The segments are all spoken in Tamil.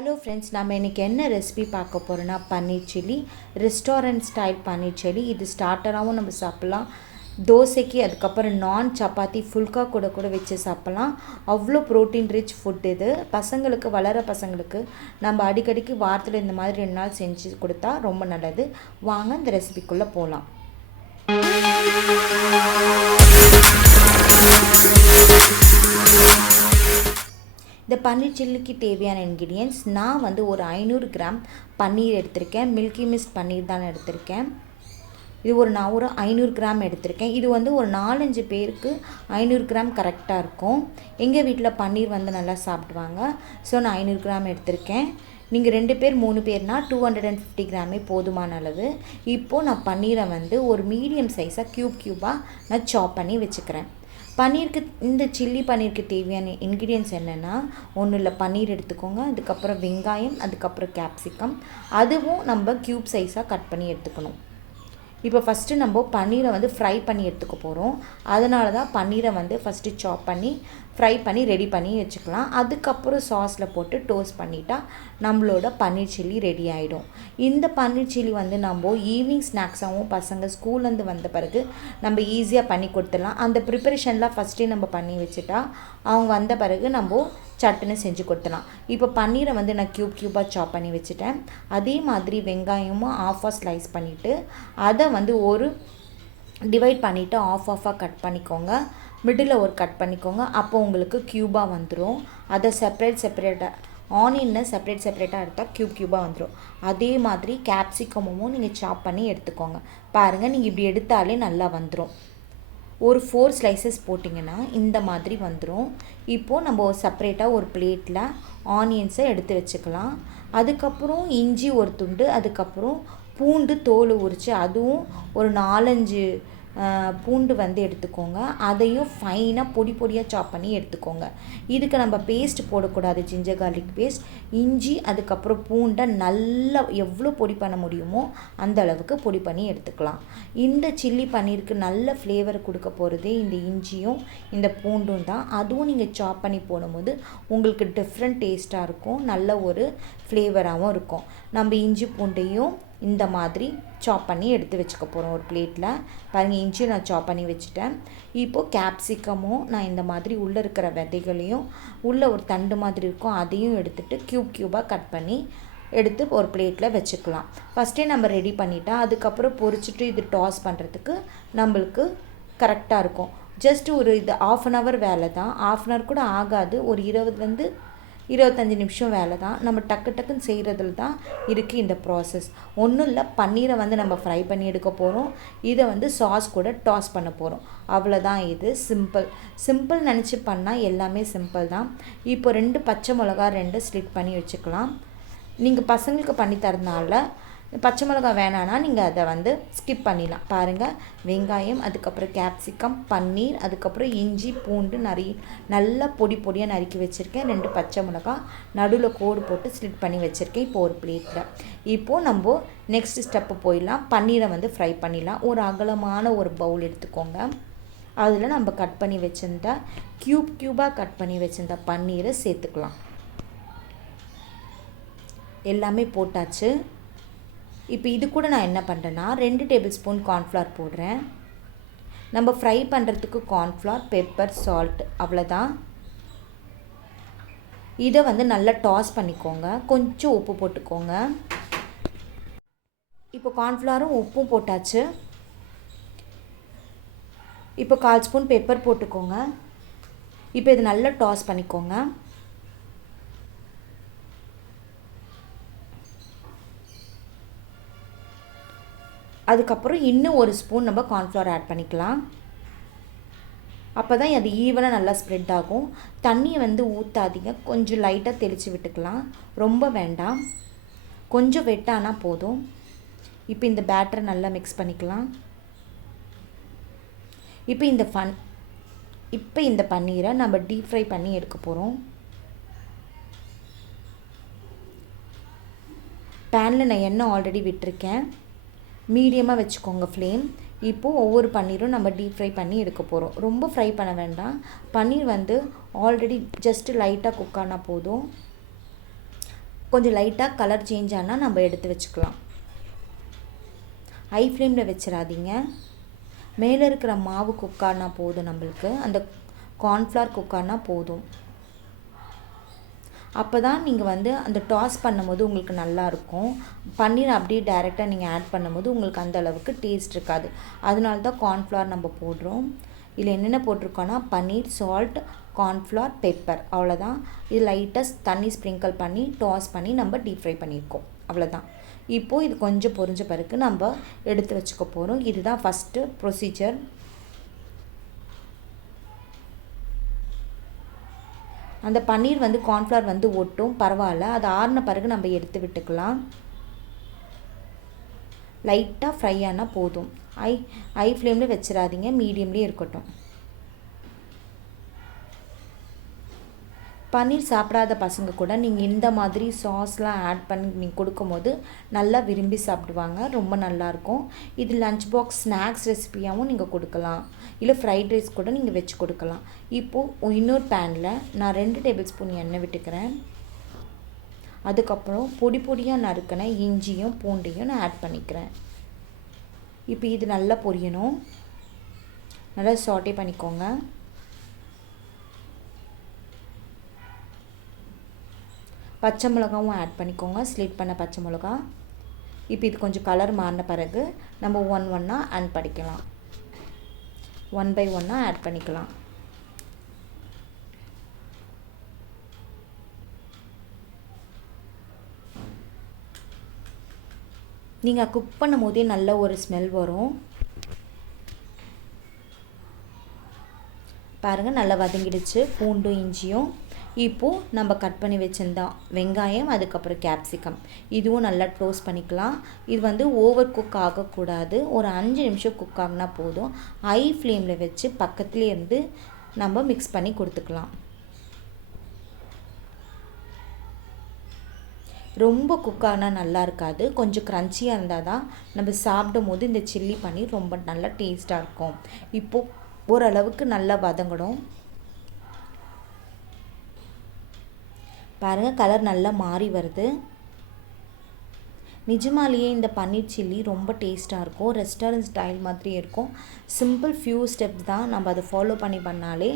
ஹலோ ஃப்ரெண்ட்ஸ், நம்ம இன்றைக்கி என்ன ரெசிபி பார்க்க போகிறோன்னா பன்னீர் சில்லி, ரெஸ்டாரண்ட் ஸ்டைல் பன்னீர் சில்லி. இது ஸ்டார்டராகவும் நம்ம சாப்பிட்லாம், தோசைக்கு, அதுக்கப்புறம் நான் சப்பாத்தி ஃபுல்கா கூட வச்சு சாப்பிட்லாம். அவ்வளோ ப்ரோட்டீன் ரிச் ஃபுட் இது. பசங்களுக்கு, வளர பசங்களுக்கு நம்ம அடிக்கடிக்கு வாரத்தில் இந்த மாதிரி 2 நாள் செஞ்சு கொடுத்தா ரொம்ப நல்லது. வாங்க இந்த ரெசிபிக்குள்ளே போகலாம். இந்த பன்னீர் சில்லிக்கு தேவையான இன்க்ரீடியன்ஸ், நான் வந்து ஒரு 500 கிராம் பன்னீர் எடுத்திருக்கேன். மில்கி மிஸ்ட் பன்னீர் தான் எடுத்திருக்கேன். இது நான் ஒரு 500 கிராம் எடுத்திருக்கேன். இது வந்து ஒரு 4-5 பேருக்கு 500 கிராம் கரெக்டாக இருக்கும். எங்கள் வீட்டில் பன்னீர் வந்து நல்லா சாப்பிடுவாங்க. ஸோ நான் 500 கிராம் எடுத்திருக்கேன். நீங்கள் 2 பேர் 3 பேர்னால் 250 கிராமே போதுமான அளவு. இப்போது நான் பன்னீரை வந்து ஒரு மீடியம் சைஸாக க்யூபாக நான் சாப் பண்ணி வச்சுக்கிறேன். பன்னீருக்கு, இந்த சில்லி பன்னீருக்கு தேவையான இன்க்ரீடியன்ஸ் என்னென்னா, ஒன்றும் இல்லை, பன்னீர் எடுத்துக்கோங்க, அதுக்கப்புறம் வெங்காயம், அதுக்கப்புறம் கேப்சிகம், அதுவும் நம்ம க்யூப் சைஸாக கட் பண்ணி எடுத்துக்கணும். இப்போ ஃபஸ்ட்டு நம்ம பன்னீரை வந்து ஃப்ரை பண்ணி எடுத்துக்க போகிறோம். அதனால தான் பன்னீரை வந்து ஃபஸ்ட்டு சாப் பண்ணி ஃப்ரை பண்ணி ரெடி பண்ணி வச்சுக்கலாம். அதுக்கப்புறம் சாஸில் போட்டு டோஸ்ட் பண்ணிட்டா நம்மளோட பன்னீர் சில்லி ரெடி ஆகிடும். இந்த பன்னீர் சில்லி வந்து நம்ம ஈவினிங் ஸ்நாக்ஸாகவும் பசங்க ஸ்கூல்லேருந்து வந்த பிறகு நம்ம ஈஸியாக பண்ணி கொடுத்துடலாம். அந்த ப்ரிப்பரேஷன்லாம் ஃபஸ்ட்டே நம்ம பண்ணி வச்சுட்டா அவங்க வந்த பிறகு நம்ம சட்டுன்னு செஞ்சு கொடுத்துலாம். இப்போ பன்னீரை வந்து நான் க்யூபாக சாப் பண்ணி வச்சுட்டேன். அதே மாதிரி வெங்காயமும் ஆஃபாக ஸ்லைஸ் பண்ணிவிட்டு அதை வந்து ஒரு டிவைட் பண்ணிவிட்டு ஆஃபாக கட் பண்ணிக்கோங்க. மிடில் ஒரு கட் பண்ணிக்கோங்க. அப்போ உங்களுக்கு க்யூபாக வந்துடும். அதை செப்பரேட்டாக ஆனியனை செப்பரேட்டாக எடுத்தால் க்யூபாக வந்துடும். அதே மாதிரி கேப்சிகமும் நீங்கள் சாப் பண்ணி எடுத்துக்கோங்க. பாருங்கள், நீங்கள் இப்படி எடுத்தாலே நல்லா வந்துடும். ஒரு 4 ஸ்லைசஸ் போட்டிங்கன்னா இந்த மாதிரி வந்துடும். இப்போது நம்ம செப்பரேட்டாக ஒரு பிளேட்டில் ஆனியன்ஸை எடுத்து வச்சுக்கலாம். அதுக்கப்புறம் இஞ்சி ஒரு துண்டு, அதுக்கப்புறம் பூண்டு தோல் உரித்து அதுவும் ஒரு 4-5 பூண்டு வந்து எடுத்துக்கோங்க. அதையும் ஃபைனாக பொடியாக சாப் பண்ணி எடுத்துக்கோங்க. இதுக்கு நம்ம பேஸ்ட் போடக்கூடாது, ஜிஞ்சர் கார்லிக் பேஸ்ட். இஞ்சி அதுக்கப்புறம் பூண்டை நல்லா எவ்வளோ பொடி பண்ண முடியுமோ அந்த அளவுக்கு பொடி பண்ணி எடுத்துக்கலாம். இந்த சில்லி பன்னீருக்கு நல்ல ஃப்ளேவர் கொடுக்க போகிறதே இந்த இஞ்சியும் இந்த பூண்டும் தான். அதுவும் நீங்கள் சாப் பண்ணி போடும்போது உங்களுக்கு டிஃப்ரெண்ட் டேஸ்ட்டாக இருக்கும், நல்ல ஒரு ஃப்ளேவராகவும் இருக்கும். நம்ம இஞ்சி பூண்டையும் இந்த மாதிரி சாப் பண்ணி எடுத்து வச்சுக்க போகிறோம் ஒரு பிளேட்டில். பாருங்கள், இஞ்சியும் நான் சாப் பண்ணி வச்சுட்டேன். இப்போது கேப்சிகமும் நான் இந்த மாதிரி உள்ளே இருக்கிற விதைகளையும் உள்ளே ஒரு தண்டு மாதிரி இருக்கும் அதையும் எடுத்துகிட்டு க்யூபாக கட் பண்ணி எடுத்து ஒரு பிளேட்டில் வச்சுக்கலாம். ஃபஸ்ட்டே நம்ம ரெடி பண்ணிட்டா அதுக்கப்புறம் பொரிச்சிட்டு இது டாஸ் பண்ணுறதுக்கு நம்மளுக்கு கரெக்டாக இருக்கும். ஜஸ்ட் ஒரு இது 1/2 hour வேலை தான். 1/2 hour கூட ஆகாது, ஒரு 20-25 நிமிஷம் வேலை தான். நம்ம டக்குன்னு செய்கிறதுல தான் இருக்குது இந்த ப்ராசஸ். ஒன்றும் இல்லை, பன்னீரை வந்து நம்ம ஃப்ரை பண்ணி எடுக்க போகிறோம். இதை வந்து சாஸ் கூட டாஸ் பண்ண போகிறோம். அவ்வளோதான். இது சிம்பிள் நினச்சி பண்ணால் எல்லாமே சிம்பிள் தான். இப்போ 2 பச்சை மிளகா 2 ஸ்லிட் பண்ணி வச்சுக்கலாம். நீங்கள் பசங்களுக்கு பண்ணி தரதுனால பச்சை மிளகா வேணான்னா நீங்கள் அதை வந்து ஸ்கிப் பண்ணிடலாம். பாருங்கள், வெங்காயம், அதுக்கப்புறம் கேப்சிகம், பன்னீர், அதுக்கப்புறம் இஞ்சி பூண்டு நல்லா பொடியாக நறுக்கி வச்சுருக்கேன். 2 பச்சை மிளகா நடுவில் கோடு போட்டு ஸ்லிட் பண்ணி வச்சுருக்கேன். இப்போ ஒரு பிளேட்டில் இப்போது நம்ம நெக்ஸ்ட் ஸ்டெப்பு போயிடலாம். பன்னீரை வந்து ஃப்ரை பண்ணிடலாம். ஒரு அகலமான ஒரு பவுல் எடுத்துக்கோங்க. அதில் நம்ம கட் பண்ணி வச்சுருந்தா க்யூபாக கட் பண்ணி வச்சுருந்த பன்னீரை சேர்த்துக்கலாம். எல்லாமே போட்டாச்சு. இப்போ இது கூட நான் என்ன பண்ணுறேன்னா 2 டேபிள் ஸ்பூன் கார்ன்ஃப்ளவர் போடுறேன். நம்ம ஃப்ரை பண்ணுறதுக்கு கார்ன்ஃப்ளவர், பெப்பர், சால்ட், அவ்வளோதான். இதை வந்து நல்லா டாஸ் பண்ணிக்கோங்க. கொஞ்சம் உப்பு போட்டுக்கோங்க. இப்போ கார்ன்ஃப்ளவரும் உப்பும் போட்டாச்சு. இப்போ 1/4 ஸ்பூன் பெப்பர் போட்டுக்கோங்க. இப்போ இது நல்லா டாஸ் பண்ணிக்கோங்க. அதுக்கப்புறம் இன்னும் 1 ஸ்பூன் நம்ம கார்ன்ஃப்ளவர் ஆட் பண்ணிக்கலாம். அப்போ தான் அது ஈவனாக நல்லா ஸ்ப்ரெட் ஆகும். தண்ணியை வந்து ஊற்றாதீங்க, கொஞ்சம் லைட்டாக தெளித்து விட்டுக்கலாம், ரொம்ப வேண்டாம், கொஞ்சம் வெட்டானா போதும். இப்போ இந்த பேட்டரை நல்லா மிக்ஸ் பண்ணிக்கலாம். இப்போ இந்த பன்னீரை நம்ம டீப் ஃப்ரை பண்ணி எடுக்க போகிறோம். பேனில் நான் எண்ணெய் ஆல்ரெடி விட்டுருக்கேன். மீடியமாக வச்சுக்கோங்க ஃப்ளேம். இப்போது ஒவ்வொரு பன்னீரும் நம்ம டீப் ஃப்ரை பண்ணி எடுக்க போகிறோம். ரொம்ப ஃப்ரை பண்ண வேண்டாம். பன்னீர் வந்து ஆல்ரெடி ஜஸ்ட்டு லைட்டாக குக் ஆனால் போதும். கொஞ்சம் லைட்டாக கலர் சேஞ்ச் ஆனால் நம்ம எடுத்து வச்சுக்கலாம். ஹை ஃப்ளேமில் வச்சிடாதீங்க. மேலே இருக்கிற மாவு குக்கானா போதும், நம்மளுக்கு அந்த கார்ன்ஃப்ளவர் குக்கானா போதும். அப்போ தான் நீங்கள் வந்து அந்த டாஸ் பண்ணும்போது உங்களுக்கு நல்லாயிருக்கும். பன்னீர் அப்படியே டைரெக்டாக நீங்கள் ஆட் பண்ணும்போது உங்களுக்கு அந்த அளவுக்கு டேஸ்ட் இருக்காது. அதனால தான் கார்ன்ஃப்ளவர் நம்ம போடுறோம். இதில் என்னென்ன போட்டிருக்கோன்னா பன்னீர், சால்ட், கார்ன்ஃப்ளவர், பெப்பர், அவ்வளோதான். இது லைட்டாக தண்ணி ஸ்ப்ரிங்கிள் பண்ணி டாஸ் பண்ணி நம்ம டீப் ஃப்ரை பண்ணியிருக்கோம், அவ்வளோதான். இப்போது இது கொஞ்சம் பொரிஞ்ச பிறகு நம்ம எடுத்து வச்சுக்க போகிறோம். இதுதான் ஃபஸ்ட்டு ப்ரொசீஜர். அந்த பன்னீர் வந்து கார்ன்ஃப்ளவர் வந்து ஒட்டும், பரவாயில்ல. அது ஆறின பிறகு நம்ம எடுத்து விட்டுக்கலாம். லைட்டாக ஃப்ரை ஆனால் போதும். ஹை ஃப்ளேமில் வச்சிடாதீங்க, மீடியம்லேயே இருக்கட்டும். பன்னீர் சாப்பிடாத பசங்க கூட நீங்கள் இந்த மாதிரி சாஸ்லாம் ஆட் பண்ணி நீங்கள் கொடுக்கும்போது நல்லா விரும்பி சாப்பிடுவாங்க. ரொம்ப நல்லாயிருக்கும். இது லஞ்ச் பாக்ஸ் ஸ்நாக்ஸ் ரெசிபியாகவும் நீங்கள் கொடுக்கலாம், இல்லை ஃப்ரைட் ரைஸ் கூட நீங்கள் வச்சு கொடுக்கலாம். இப்போது இன்னொரு பேனில் நான் 2 டேபிள் ஸ்பூன் எண்ணெய் விட்டுக்கிறேன். அதுக்கப்புறம் பொடி பொடியாக நறுக்கின இஞ்சியும் பூண்டையும் நான் ஆட் பண்ணிக்கிறேன். இப்போ இது நல்லா பொரியணும். நல்லா சாட்டே பண்ணிக்கோங்க. பச்சை மிளகாவும் ஆட் பண்ணிக்கோங்க, ஸ்லிட் பண்ண பச்சை மிளகா. இப்போ இது கொஞ்சம் கலர் மாறின பிறகு நம்ம ஒன்னாக ஆட் பண்ணிக்கலாம். 1 by 1 ஆட் பண்ணிக்கலாம். நீங்கள் குக் பண்ணும் போதே நல்ல ஒரு ஸ்மெல் வரும். பாருங்கள், நல்லா வதங்கிடுச்சு பூண்டும் இஞ்சியும். இப்போது நம்ம கட் பண்ணி வச்சுருந்தோம் வெங்காயம், அதுக்கப்புறம் கேப்சிகம், இதுவும் நல்லா டோஸ்ட் பண்ணிக்கலாம். இது வந்து ஓவர் குக் ஆகக்கூடாது. ஒரு 5 நிமிஷம் குக் ஆகினா போதும். ஹை ஃப்ளேமில் வச்சு பக்கத்துலேயே இருந்து நம்ம மிக்ஸ் பண்ணி கொடுத்துக்கலாம். ரொம்ப குக் ஆனால் நல்லா இருக்காது. கொஞ்சம் க்ரன்ச்சியாக இருந்தால் தான் நம்ம சாப்பிடும் போது இந்த சில்லி பன்னீர் ரொம்ப நல்லா டேஸ்ட்டாக இருக்கும். இப்போது ஓரளவுக்கு நல்லா வதங்கணும். பாருங்கள், கலர் நல்லா மாறி வருது. நிஜமாலேயே இந்த பன்னீர் சில்லி ரொம்ப டேஸ்ட்டாக இருக்கும். ரெஸ்டாரண்ட் ஸ்டைல் மாதிரி இருக்கும். சிம்பிள் ஃபியூ ஸ்டெப்ஸ் தான், நம்ம அதை ஃபாலோ பண்ணாலே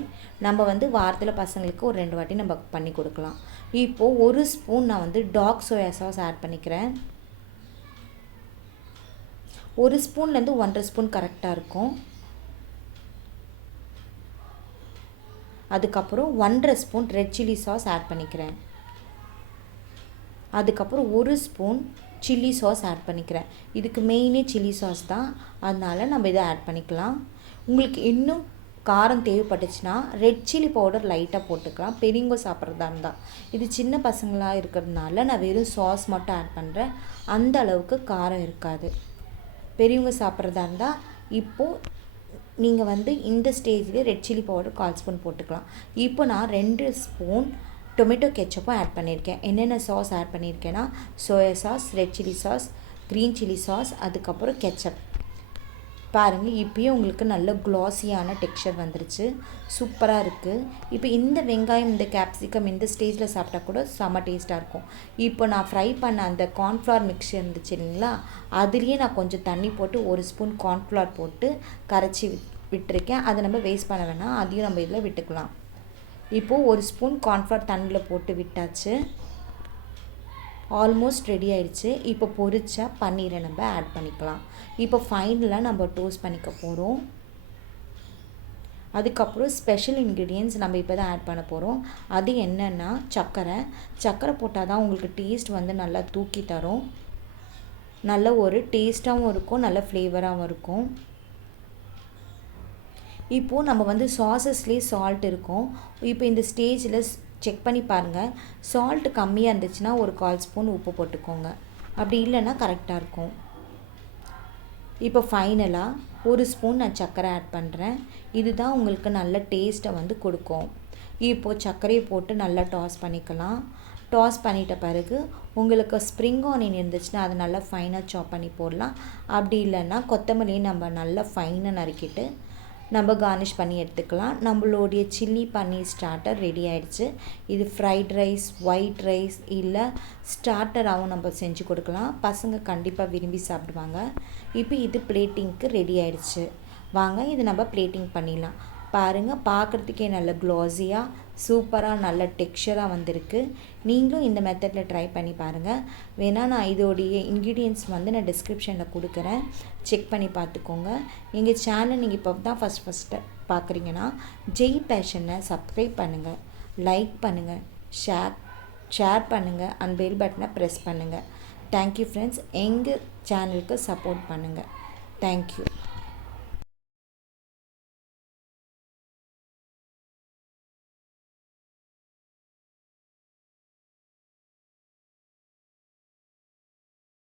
நம்ம வந்து வாரத்தில் பசங்களுக்கு ஒரு 2 வாட்டி நம்ம பண்ணி கொடுக்கலாம். இப்போது 1 ஸ்பூன் நான் வந்து டார்க் சோயா சாஸ் ஆட் பண்ணிக்கிறேன். 1 ஸ்பூன்லேருந்து 1.5 ஸ்பூன் கரெக்டாக இருக்கும். அதுக்கப்புறம் 1.5 spoon red chilli sauce add பண்ணிக்கிறேன். அதுக்கப்புறம் 1 ஸ்பூன் சில்லி சாஸ் ஆட் பண்ணிக்கிறேன். இதுக்கு மெயினே சில்லி சாஸ் தான், அதனால் நம்ம இதை ஆட் பண்ணிக்கலாம். உங்களுக்கு இன்னும் காரம் தேவைப்பட்டுச்சுன்னா ரெட் சில்லி பவுடர் லைட்டாக போட்டுக்கலாம், பெரியவங்க சாப்பிட்றதா இருந்தால். இது சின்ன பசங்களாக இருக்கிறதுனால நான் வெறும் சாஸ் மட்டும் ஆட் பண்ணுறேன். அந்த அளவுக்கு காரம் இருக்காது. பெரியவங்க சாப்பிட்றதா இருந்தால் இப்போது நீங்கள் வந்து இந்த ஸ்டேஜில் ரெட் சில்லி பவுடர் 1/4 ஸ்பூன் போட்டுக்கலாம். இப்போ நான் 2 ஸ்பூன் டொமேட்டோ கெச்சப்பும் ஆட் பண்ணியிருக்கேன். என்னென்ன சாஸ் ஆட் பண்ணியிருக்கேன்னா soya sauce, red chilli sauce, green chilli sauce, அதுக்கப்புறம் கெச்சப். பாருங்கள், இப்போயே உங்களுக்கு நல்ல க்ளாஸியான டெக்ஸ்சர் வந்துருச்சு. சூப்பராக இருக்குது. இப்போ இந்த வெங்காயம், இந்த கேப்சிகம் இந்த ஸ்டேஜில் சாப்பிட்டா கூட செம்ம டேஸ்ட்டாக இருக்கும். இப்போ நான் ஃப்ரை பண்ண அந்த கார்ன்ஃப்ளவர் மிக்ஸ் இருந்துச்சு இல்லைங்களா, அதுலேயே நான் கொஞ்சம் தண்ணி போட்டு 1 ஸ்பூன் கார்ன்ஃப்ளவர் போட்டு கரைச்சி விட்டுருக்கேன். அதை நம்ம வேஸ்ட் பண்ண வேணாம், அதையும் நம்ம இதில் விட்டுக்கலாம். இப்போது 1 ஸ்பூன் கார்ன்ஃப்ளவர் தண்ணியில் போட்டு விட்டாச்சு. ஆல்மோஸ்ட் ரெடி ஆயிடுச்சு. இப்போ பொரிச்ச பன்னீரை நம்ம ஆட் பண்ணிக்கலாம். இப்போ ஃபைனலாக நம்ம டோஸ்ட் பண்ணிக்க போகிறோம். அதுக்கப்புறம் ஸ்பெஷல் இன்க்ரீடியன்ட்ஸ் நம்ம இப்போ தான் ஆட் பண்ண போகிறோம். அது என்னென்னா சர்க்கரை போட்டால் தான் உங்களுக்கு டேஸ்ட் வந்து நல்லா தூக்கி தரும். நல்ல ஒரு டேஸ்ட்டாகவும் இருக்கும், நல்ல ஃப்ளேவராகவும் இருக்கும். இப்போது நம்ம வந்து சாஸஸ்லேயே சால்ட் இருக்கும். இப்போ இந்த ஸ்டேஜில் செக் பண்ணி பாருங்கள். சால்ட் கம்மியாக இருந்துச்சுன்னா ஒரு 1/4 ஸ்பூன் உப்பு போட்டுக்கோங்க, அப்படி இல்லைன்னா கரெக்டாக இருக்கும். இப்போ ஃபைனலாக 1 ஸ்பூன் நான் சர்க்கரை ஆட் பண்ணுறேன். இதுதான் உங்களுக்கு நல்ல டேஸ்ட்டை வந்து கொடுக்கும். இப்போது சர்க்கரையை போட்டு நல்லா டாஸ் பண்ணிக்கலாம். டாஸ் பண்ணிட்ட பிறகு உங்களுக்கு ஸ்ப்ரிங் ஆனியன் இருந்துச்சுன்னா அதை நல்லா ஃபைனாக சாப் பண்ணி போடலாம். அப்படி இல்லைன்னா கொத்தமல்லியை நம்ம நல்லா ஃபைனாக நறுக்கிட்டு நம்ம கார்னிஷ் பண்ணி எடுத்துக்கலாம். நம்மளுடைய சில்லி பன்னீர் ஸ்டார்டர் ரெடி ஆயிடுச்சு. இது ஃப்ரைட் ரைஸ், ஒயிட் ரைஸ் இல்லை ஸ்டார்டராகவும் நம்ம செஞ்சு கொடுக்கலாம். பசங்க கண்டிப்பாக விரும்பி சாப்பிடுவாங்க. இப்போ இது பிளேட்டிங்க்கு ரெடி ஆயிடுச்சு. வாங்க இது நம்ம பிளேட்டிங் பண்ணிடலாம். பாருங்கள், பார்க்குறதுக்கே நல்ல க்ளாஸியாக சூப்பராக நல்ல டெக்ஸ்சராக வந்திருக்கு. நீங்களும் இந்த மெத்தடில் ட்ரை பண்ணி பாருங்கள். வேணால் நான் இதோடைய இன்க்ரீடியன்ட்ஸ் வந்து நான் டிஸ்கிரிப்ஷனில் கொடுக்குறேன், செக் பண்ணி பார்த்துக்கோங்க. எங்கள் சேனல் நீங்கள் இப்போ தான் ஃபஸ்ட்டு பார்க்குறீங்கன்னா ஜெய் பேஷனை சப்ஸ்கிரைப் பண்ணுங்கள், லைக் பண்ணுங்கள், ஷேர் பண்ணுங்கள் அண்ட் பெல் பட்டனை ப்ரெஸ் பண்ணுங்கள். Thank you friends. எங்கள் சேனலுக்கு சப்போர்ட் பண்ணுங்கள். தேங்க்யூ.